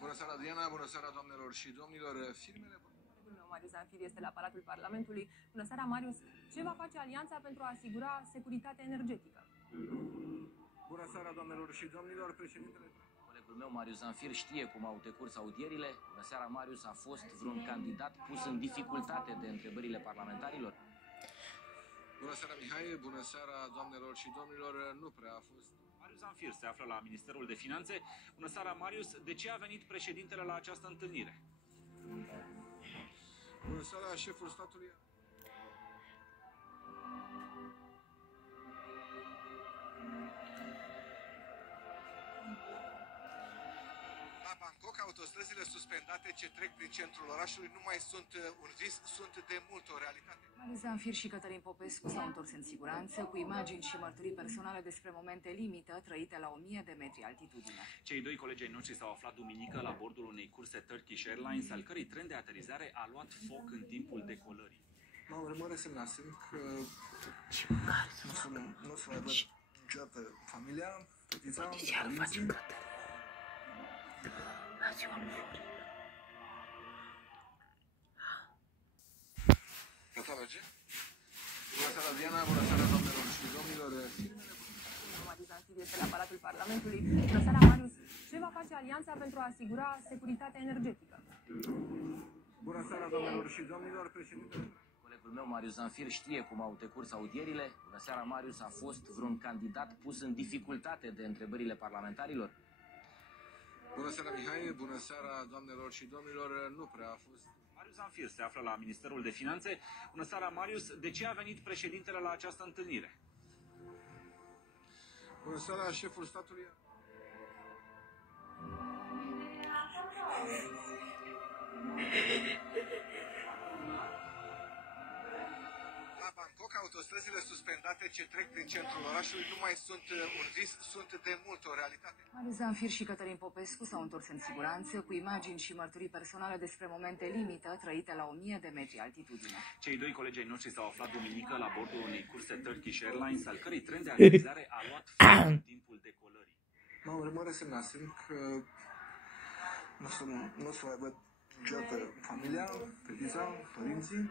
Bună seara, Diana, bună seara, doamnelor și domnilor. Filmele... Colegul meu, Marius Zanfir, este la Palatul Parlamentului. Bună seara, Marius. Ce va face Alianța pentru a asigura securitatea energetică? Bună seara, doamnelor și domnilor. Președintele... Colegul meu, Marius Zanfir, știe cum au decurs audierile. Bună seara, Marius. A fost vreun candidat pus în dificultate de întrebările parlamentarilor? Bună seara, Mihai, bună seara, doamnelor și domnilor. Nu prea a fost... Marius Zanfir se află la Ministerul de Finanțe. Bună seara, Marius. De ce a venit președintele la această întâlnire? Bună seara, șeful statului... La Bangkok, autostrăzile suspendate ce trec prin centrul orașului nu mai sunt un vis, sunt de mult o realitate. Marius Zanfir și Cătălin Popescu s-au întors în siguranță, cu imagini și mărturii personale despre momente limită trăite la 1000 de metri altitudine. Cei doi colegi ai noștri s-au aflat duminică la bordul unei curse Turkish Airlines, al cărei tren de aterizare a luat foc în timpul decolării. Mă resemnasem că nu o să mai văd niciodată familia, fetița, părinții. Gata, merge? Bună seara, Diana, bună seara, doamnelor și domnilor. Marius Zanfir este la Palatul Parlamentului. Bună seara, Marius. Ce va face Alianța pentru a asigura securitatea energetică? Bună seara, doamnelor și domnilor. Președintele... Colegul meu, Marius Zanfir, știe cum au decurs audierile. Bună seara, Marius. A fost vreun candidat pus în dificultate de întrebările parlamentarilor? Bună seara, Mihai, bună seara, doamnelor și domnilor. Nu prea a fost... Marius Zanfir se află la Ministerul de Finanțe. Bună seara, Marius. De ce a venit președintele la această întâlnire? Bună seara, șeful statului... La Bangkok, autostrăzile suspendate ce trec prin centrul orașului nu mai sunt un vis, sunt de mult o realitate. Marius Zanfir și Cătălin Popescu s-au întors în siguranță, cu imagini și mărturii personale despre momente limită trăite la 1000 de metri altitudine. Cei doi colegi ai noștri s-au aflat duminică la bordul unei curse Turkish Airlines, al cărei tren de aterizare a luat foc în timpul decolării. Mă resemnasem că nu o să mai văd niciodată familia, fetița, părinții.